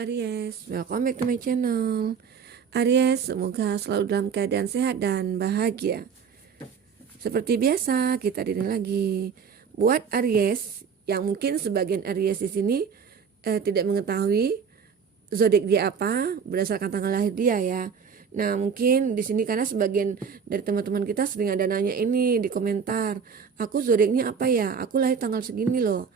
Aries, welcome back to my channel. Aries, semoga selalu dalam keadaan sehat dan bahagia. Seperti biasa, kita reading lagi. Buat Aries, yang mungkin sebagian Aries di sini tidak mengetahui zodiak dia apa berdasarkan tanggal lahir dia ya. Nah, mungkin di sini karena sebagian dari teman-teman kita sering ada nanya ini di komentar, aku zodiaknya apa ya? Aku lahir tanggal segini loh.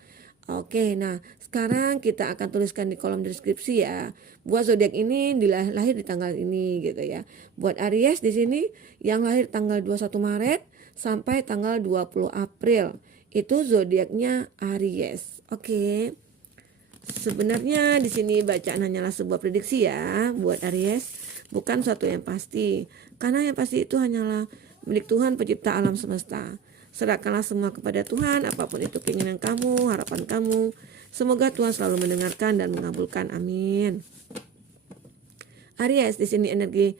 Oke, nah sekarang kita akan tuliskan di kolom deskripsi ya. Buat zodiak ini lahir di tanggal ini gitu ya. Buat Aries di sini yang lahir tanggal 21 Maret sampai tanggal 20 April. Itu zodiaknya Aries. Oke. Sebenarnya di sini bacaan hanyalah sebuah prediksi ya buat Aries, bukan suatu yang pasti. Karena yang pasti itu hanyalah milik Tuhan pencipta alam semesta. Serahkanlah semua kepada Tuhan, apapun itu keinginan kamu, harapan kamu. Semoga Tuhan selalu mendengarkan dan mengabulkan. Amin. Aries, di sini energi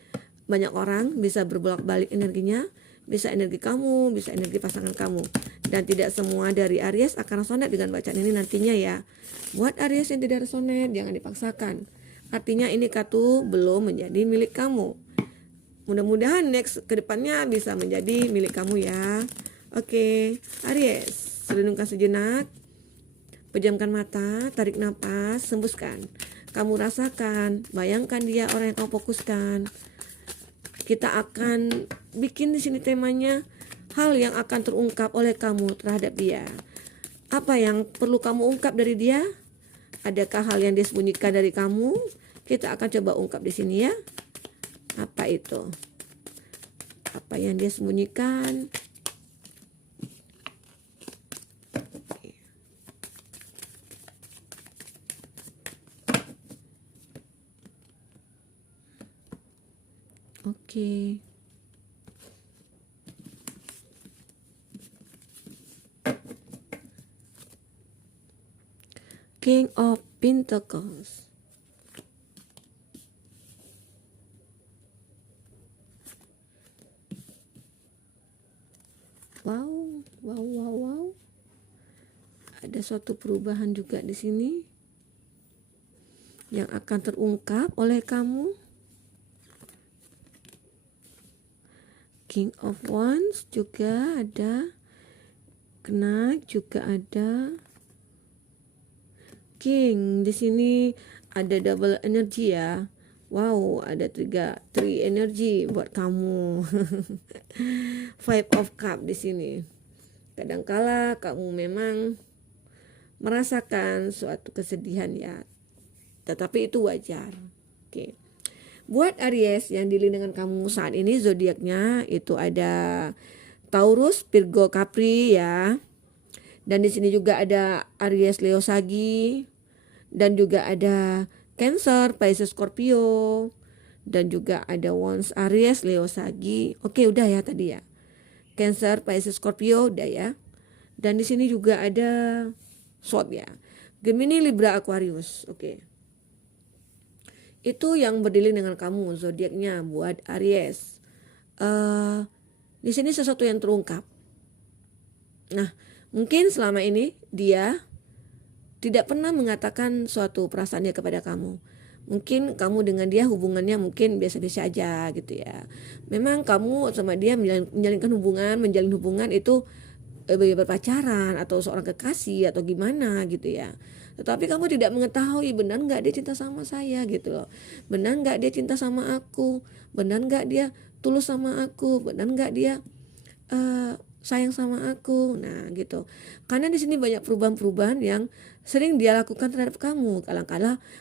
banyak orang, bisa berbolak-balik energinya, bisa energi kamu, bisa energi pasangan kamu. Dan tidak semua dari Aries akan resonate dengan bacaan ini nantinya ya. Buat Aries yang tidak resonate, jangan dipaksakan. Artinya ini kartu belum menjadi milik kamu. Mudah-mudahan next kedepannya bisa menjadi milik kamu ya. Oke, Aries, renungkan sejenak, pejamkan mata, tarik nafas, hembuskan. Kamu rasakan, bayangkan dia orang yang kamu fokuskan. Kita akan bikin di sini temanya hal yang akan terungkap oleh kamu terhadap dia. Apa yang perlu kamu ungkap dari dia? Adakah hal yang dia sembunyikan dari kamu? Kita akan coba ungkap di sini ya. Apa itu? Apa yang dia sembunyikan? Oke. King of Pentacles. Wow. Ada suatu perubahan juga di sini yang akan terungkap oleh kamu. King of Wands juga ada, Knight juga ada, King di sini ada double energy ya. Wow, ada three energy buat kamu. Five of Cup di sini. Kadangkala kamu memang merasakan suatu kesedihan ya, tetapi itu wajar. Oke. Buat Aries yang dealing dengan kamu saat ini zodiaknya itu ada Taurus, Virgo, Capri ya. Dan di sini juga ada Aries, Leo, Sagi, dan juga ada Cancer, Pisces, Scorpio, dan juga ada Wands, Aries, Leo, Sagi. Oke, udah ya tadi ya. Cancer, Pisces, Scorpio udah ya. Dan di sini juga ada Sword ya. Gemini, Libra, Aquarius. Oke. Itu yang berdealing dengan kamu zodiaknya buat Aries. Di sini sesuatu yang terungkap. Nah, mungkin selama ini dia tidak pernah mengatakan suatu perasaannya kepada kamu. Mungkin kamu dengan dia hubungannya mungkin biasa-biasa aja gitu ya. Memang kamu sama dia menjalin hubungan itu berpacaran atau seorang kekasih atau gimana gitu ya. Tetapi kamu tidak mengetahui benar nggak dia cinta sama saya gitu loh. Benar nggak dia cinta sama aku? Benar nggak dia tulus sama aku? Benar nggak dia sayang sama aku? Nah gitu. Karena di sini banyak perubahan-perubahan yang sering dia lakukan terhadap kamu.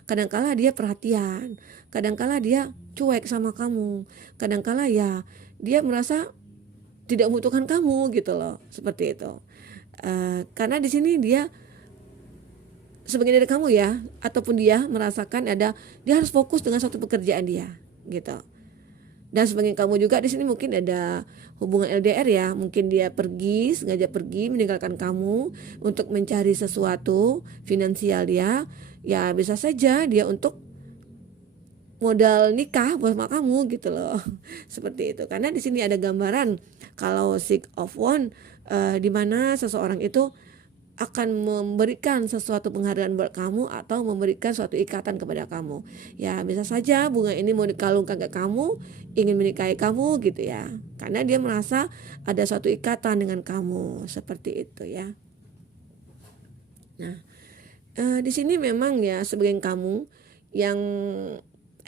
Kadangkala dia perhatian, kadangkala dia cuek sama kamu, kadangkala ya dia merasa tidak membutuhkan kamu gitu loh, seperti itu. Karena di sini dia sebagian dari kamu ya, ataupun dia merasakan dia harus fokus dengan suatu pekerjaan dia gitu. Dan sebagian kamu juga di sini mungkin ada hubungan LDR ya, mungkin dia sengaja pergi meninggalkan kamu untuk mencari sesuatu finansial dia, ya bisa saja dia untuk modal nikah buat kamu gitu loh. Seperti itu. Karena di sini ada gambaran kalau Six of Wands di mana seseorang itu akan memberikan sesuatu penghargaan buat kamu atau memberikan suatu ikatan kepada kamu. Ya bisa saja bunga ini mau dikalungkan ke kamu, ingin menikahi kamu gitu ya. Karena dia merasa ada suatu ikatan dengan kamu, seperti itu ya. Nah, di sini memang ya sebagian kamu yang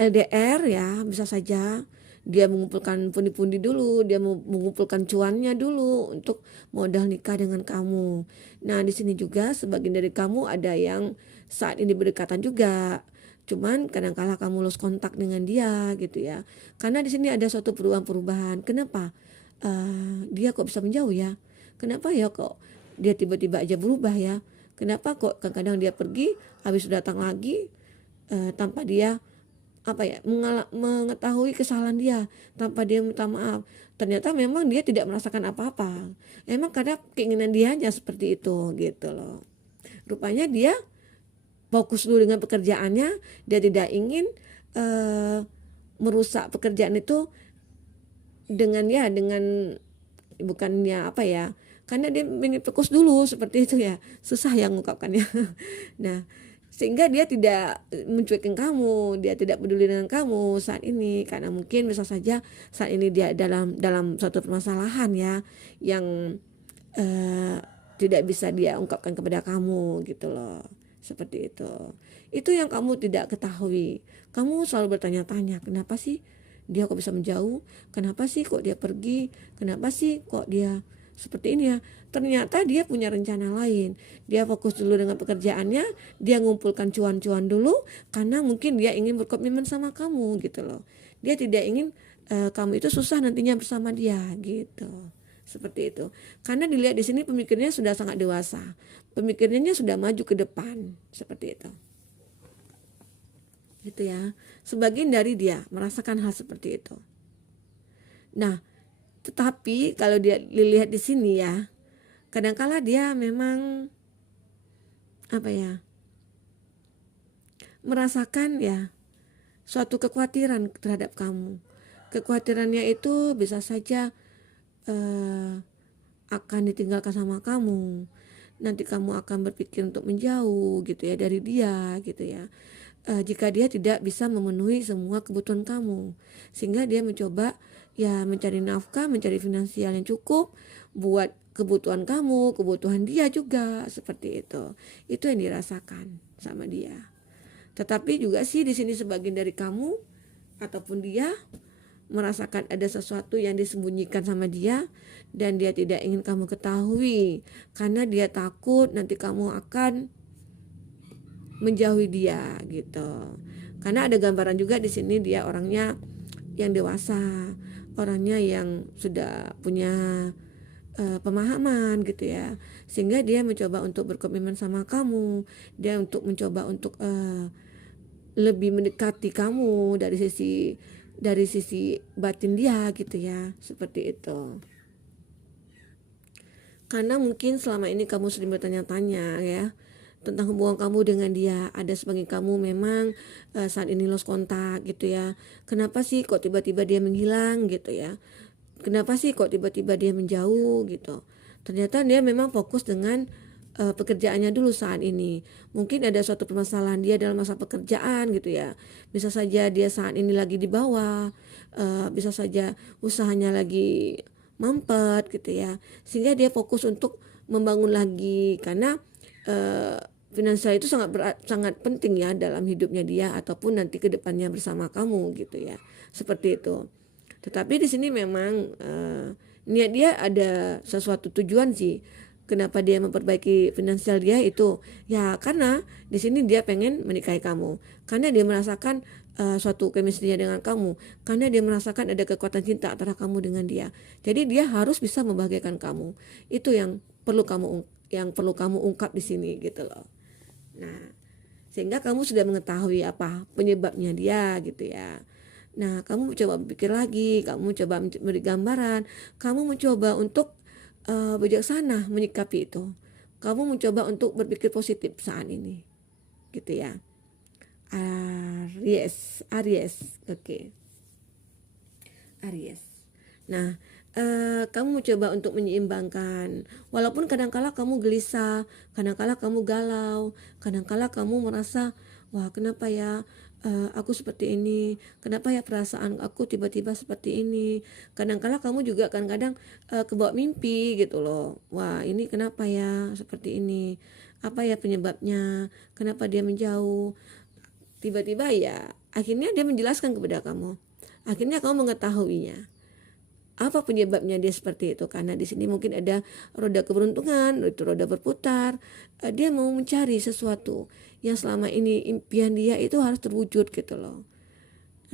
LDR ya bisa saja dia mengumpulkan pundi-pundi dulu, dia mau mengumpulkan cuannya dulu untuk modal nikah dengan kamu. Nah, di sini juga sebagian dari kamu ada yang saat ini berdekatan juga. Cuman kadang-kala kamu lost kontak dengan dia gitu ya. Karena di sini ada suatu perubahan-perubahan. Kenapa? Dia kok bisa menjauh ya? Kenapa ya kok dia tiba-tiba aja berubah ya? Kenapa kok kadang-kadang dia pergi habis datang lagi tanpa dia mengetahui kesalahan dia, tanpa dia minta maaf. Ternyata memang dia tidak merasakan apa-apa. Emang karena keinginan dia hanya seperti itu gitu loh. Rupanya dia fokus dulu dengan pekerjaannya, dia tidak ingin merusak pekerjaan itu dengan bukannya karena dia ingin fokus dulu seperti itu ya, susah yang mengungkapkannya. Nah, sehingga dia tidak mencuekin kamu, dia tidak peduli dengan kamu saat ini karena mungkin bisa saja saat ini dia dalam suatu permasalahan ya yang tidak bisa dia ungkapkan kepada kamu gitu loh, seperti itu yang kamu tidak ketahui. Kamu selalu bertanya-tanya, kenapa sih dia kok bisa menjauh, kenapa sih kok dia pergi, kenapa sih kok dia seperti ini ya. Ternyata dia punya rencana lain. Dia fokus dulu dengan pekerjaannya, dia ngumpulkan cuan-cuan dulu karena mungkin dia ingin berkomitmen sama kamu gitu loh. Dia tidak ingin kamu itu susah nantinya bersama dia gitu. Seperti itu. Karena dilihat di sini pemikirnya sudah sangat dewasa. Pemikirnya sudah maju ke depan, seperti itu. Gitu ya. Sebagian dari dia merasakan hal seperti itu. Nah, tetapi kalau dia dilihat di sini ya, kadangkala dia memang merasakan ya suatu kekhawatiran terhadap kamu. Kekhawatirannya itu bisa saja akan ditinggalkan sama kamu. Nanti kamu akan berpikir untuk menjauh gitu ya dari dia gitu ya. Jika dia tidak bisa memenuhi semua kebutuhan kamu, sehingga dia mencoba ya mencari nafkah, mencari finansial yang cukup buat kebutuhan kamu, kebutuhan dia juga, seperti itu. Itu yang dirasakan sama dia. Tetapi juga sih di sini sebagian dari kamu ataupun dia merasakan ada sesuatu yang disembunyikan sama dia dan dia tidak ingin kamu ketahui karena dia takut nanti kamu akan menjauhi dia gitu. Karena ada gambaran juga di sini dia orangnya yang dewasa, orangnya yang sudah punya pemahaman gitu ya, sehingga dia mencoba untuk berkomitmen sama kamu, dia mencoba untuk lebih mendekati kamu dari sisi batin dia gitu ya, seperti itu. Karena mungkin selama ini kamu sering bertanya-tanya ya tentang hubungan kamu dengan dia. Ada sebagian kamu memang saat ini lost kontak gitu ya. Kenapa sih kok tiba-tiba dia menghilang gitu ya? Kenapa sih kok tiba-tiba dia menjauh gitu? Ternyata dia memang fokus dengan pekerjaannya dulu saat ini. Mungkin ada suatu permasalahan dia dalam masa pekerjaan gitu ya. Bisa saja dia saat ini lagi di bawah, bisa saja usahanya lagi mampet gitu ya. Sehingga dia fokus untuk membangun lagi karena finansial itu sangat penting ya dalam hidupnya dia ataupun nanti ke depannya bersama kamu gitu ya. Seperti itu. Tetapi di sini memang niat dia ada sesuatu tujuan sih. Kenapa dia memperbaiki finansial dia itu? Ya karena di sini dia pengen menikahi kamu. Karena dia merasakan suatu chemistry dengan kamu. Karena dia merasakan ada kekuatan cinta antara kamu dengan dia. Jadi dia harus bisa membahagiakan kamu. Itu yang perlu kamu ungkap di sini gitu loh. Nah, sehingga kamu sudah mengetahui apa penyebabnya dia gitu ya. Nah, kamu mencoba berpikir lagi, kamu mencoba memberi gambaran, kamu mencoba untuk bijaksana menyikapi itu. Kamu mencoba untuk berpikir positif saat ini, gitu ya. Aries, oke. Aries. Nah, kamu mencoba untuk menyeimbangkan. Walaupun kadangkala kamu gelisah, kadangkala kamu galau, kadangkala kamu merasa, wah kenapa ya aku seperti ini, kenapa ya perasaan aku tiba-tiba seperti ini. Kadangkala kamu juga kadang-kadang kebawa mimpi gitu loh. Wah ini kenapa ya seperti ini, apa ya penyebabnya, kenapa dia menjauh. Tiba-tiba ya akhirnya dia menjelaskan kepada kamu. Akhirnya kamu mengetahuinya apa penyebabnya dia seperti itu. Karena di sini mungkin ada roda keberuntungan, itu roda berputar. Dia mau mencari sesuatu yang selama ini impian dia itu harus terwujud gitu loh.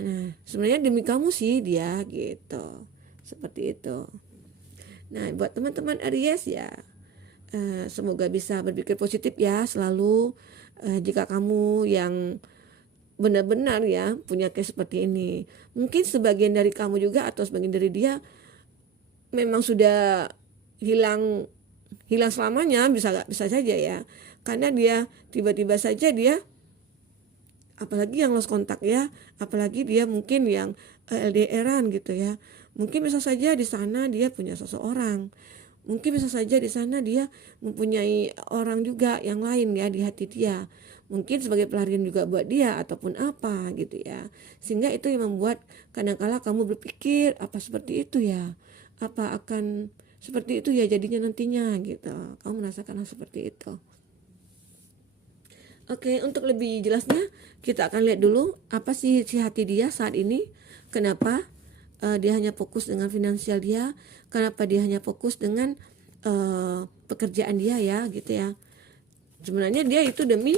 Nah sebenarnya demi kamu sih dia gitu, seperti itu. Nah buat teman-teman Aries ya, semoga bisa berpikir positif ya selalu. Jika kamu yang benar-benar ya punya case seperti ini, mungkin sebagian dari kamu juga atau sebagian dari dia memang sudah hilang selamanya, bisa saja ya, karena dia tiba-tiba saja dia, apalagi yang lost kontak ya, apalagi dia mungkin yang LDRan gitu ya, mungkin bisa saja di sana dia punya seseorang, mungkin bisa saja di sana dia mempunyai orang juga yang lain ya di hati dia, mungkin sebagai pelarian juga buat dia ataupun apa gitu ya. Sehingga itu yang membuat kadangkala kamu berpikir apa seperti itu ya, apa akan seperti itu ya jadinya nantinya gitu. Kamu merasakan hal seperti itu. Oke, untuk lebih jelasnya kita akan lihat dulu apa sih isi hati dia saat ini. Kenapa dia hanya fokus dengan finansial dia, kenapa dia hanya fokus dengan pekerjaan dia ya gitu ya. Sebenarnya dia itu demi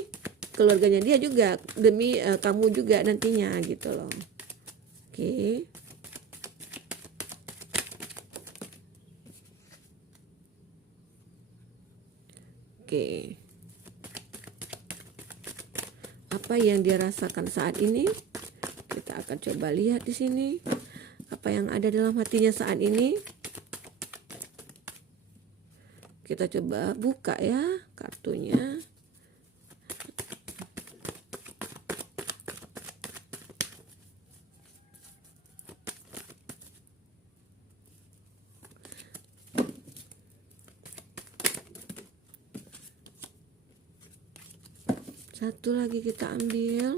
keluarganya dia juga, demi kamu juga nantinya gitu loh. Oke. Oke. Apa yang dia rasakan saat ini? Kita akan coba lihat di sini apa yang ada dalam hatinya saat ini. Kita coba buka ya kartunya. Satu lagi kita ambil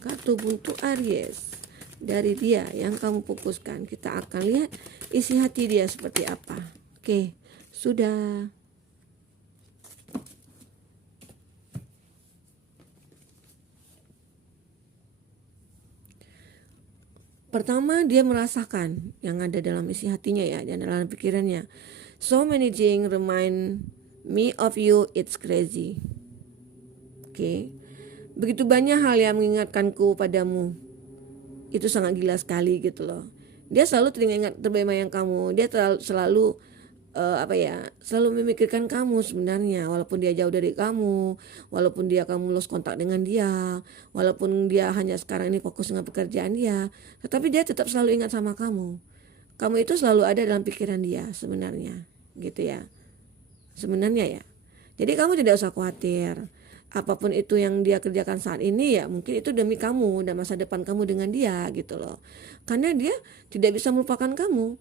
kartu buntu Aries dari dia yang kamu fokuskan. Kita akan lihat isi hati dia seperti apa. Oke, sudah. Pertama dia merasakan yang ada dalam isi hatinya ya, dan dalam pikirannya. So many things remind me of you, it's crazy. Oke. Begitu banyak hal yang mengingatkanku padamu. Itu sangat gila sekali gitu loh. Dia selalu teringat terbayang kamu. Dia selalu selalu memikirkan kamu sebenarnya, walaupun dia jauh dari kamu, walaupun kamu lost kontak dengan dia, walaupun dia hanya sekarang ini fokus dengan pekerjaan dia, tetapi dia tetap selalu ingat sama kamu. Kamu itu selalu ada dalam pikiran dia sebenarnya, gitu ya. Sebenarnya ya. Jadi kamu tidak usah khawatir. Apapun itu yang dia kerjakan saat ini ya mungkin itu demi kamu dan masa depan kamu dengan dia gitu loh. Karena dia tidak bisa melupakan kamu.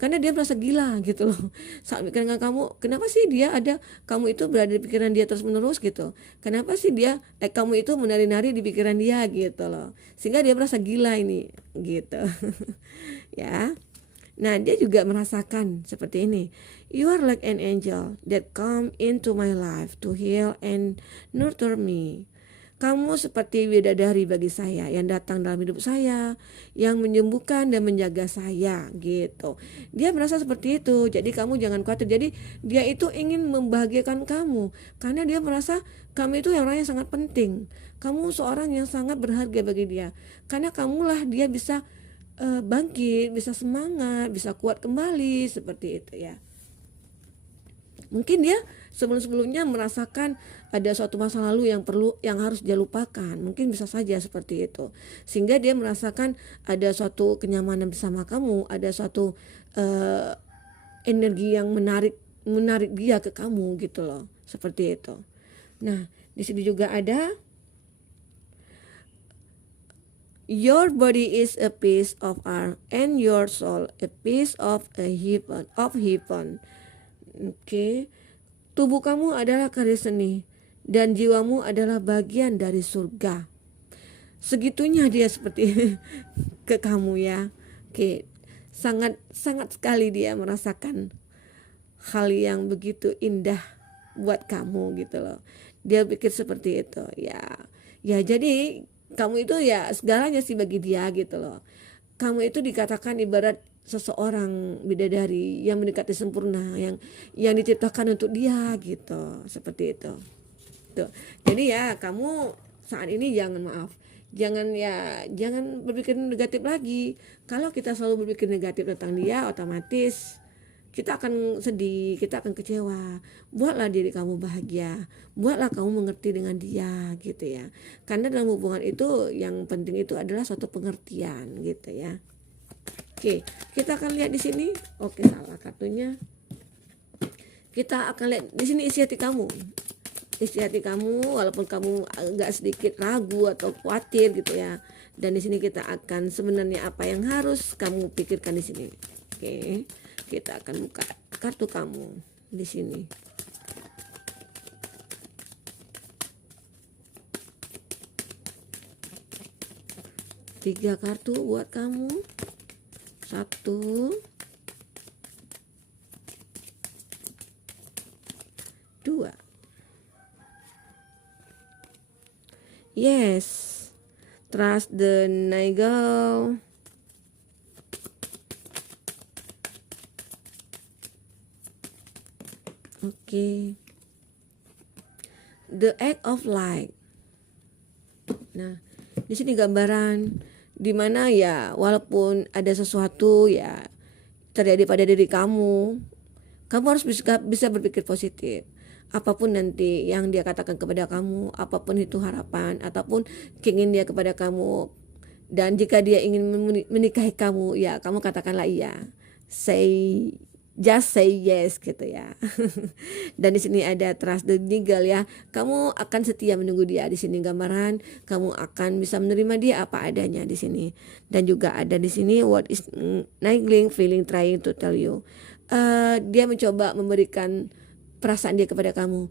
Karena dia merasa gila gitu loh saat pikiran kamu. Kenapa sih dia ada, kamu itu berada di pikiran dia terus menerus gitu. Kenapa sih kamu itu menari-nari di pikiran dia gitu loh. Sehingga dia merasa gila ini gitu. Ya. Nah dia juga merasakan seperti ini. You are like an angel that come into my life to heal and nurture me. Kamu seperti bidadari bagi saya yang datang dalam hidup saya, yang menyembuhkan dan menjaga saya gitu. Dia merasa seperti itu. Jadi kamu jangan khawatir. Jadi dia itu ingin membahagiakan kamu karena dia merasa kamu itu orang yang sangat penting. Kamu seorang yang sangat berharga bagi dia. Karena kamulah dia bisa bangkit, bisa semangat, bisa kuat kembali seperti itu ya. Mungkin dia sebelum-sebelumnya merasakan ada suatu masa lalu yang harus dia lupakan. Mungkin bisa saja seperti itu. Sehingga dia merasakan ada suatu kenyamanan bersama kamu, ada suatu energi yang menarik dia ke kamu gitu loh. Seperti itu. Nah, di sini juga ada Your body is a piece of art and your soul a piece of heaven. Oke. Tubuh kamu adalah karya seni dan jiwamu adalah bagian dari surga. Segitunya dia seperti ke kamu ya. Oke. Sangat sekali dia merasakan hal yang begitu indah buat kamu gitu loh. Dia pikir seperti itu ya. Ya jadi kamu itu ya segalanya sih bagi dia gitu loh. Kamu itu dikatakan ibarat seseorang bidadari yang mendekati sempurna, yang diciptakan untuk dia gitu, seperti itu. Tuh. Jadi ya kamu saat ini jangan berpikir negatif lagi. Kalau kita selalu berpikir negatif tentang dia, otomatis kita akan sedih, kita akan kecewa. Buatlah diri kamu bahagia, buatlah kamu mengerti dengan dia gitu ya. Karena dalam hubungan itu yang penting itu adalah suatu pengertian gitu ya. Oke, kita akan lihat di sini. Oke, salah kartunya. Kita akan lihat di sini isi hati kamu. Isi hati kamu, walaupun kamu agak sedikit ragu atau khawatir gitu ya. Dan di sini kita akan sebenarnya apa yang harus kamu pikirkan di sini. Oke. Kita akan buka kartu kamu di sini. Tiga kartu buat kamu. 1, 2. Yes. Trust the Nigel. Oke. The act of light. Nah, di sini gambaran dimana ya walaupun ada sesuatu ya terjadi pada diri kamu harus bisa berpikir positif. Apapun nanti yang dia katakan kepada kamu, apapun itu harapan ataupun keinginan dia kepada kamu, dan jika dia ingin menikahi kamu, ya kamu katakanlah iya. Just say yes gitu ya. Dan di sini ada trust the eagle ya. Kamu akan setia menunggu dia. Di sini gambaran kamu akan bisa menerima dia apa adanya di sini. Dan juga ada di sini what is nagging feeling trying to tell you. Dia mencoba memberikan perasaan dia kepada kamu.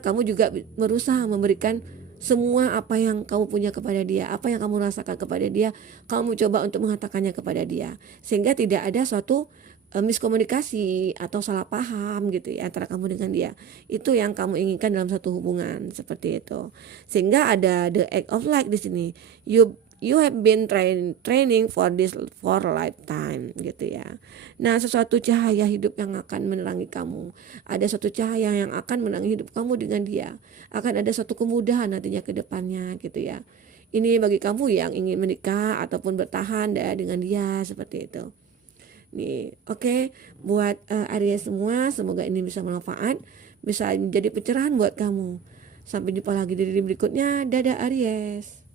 Kamu juga berusaha memberikan semua apa yang kamu punya kepada dia, apa yang kamu rasakan kepada dia, kamu coba untuk mengatakannya kepada dia, sehingga tidak ada suatu miskomunikasi atau salah paham gitu ya antara kamu dengan dia. Itu yang kamu inginkan dalam satu hubungan seperti itu. Sehingga ada the act of like di sini. You have been training for this for lifetime gitu ya. Nah, sesuatu cahaya hidup yang akan menerangi kamu. Ada suatu cahaya yang akan menerangi hidup kamu dengan dia. Akan ada suatu kemudahan nantinya ke depannya gitu ya. Ini bagi kamu yang ingin menikah ataupun bertahan dengan dia seperti itu. Nih, oke. Buat Aries semua, semoga ini bisa bermanfaat, bisa menjadi pencerahan buat kamu. Sampai jumpa lagi di berikutnya. Dadah Aries.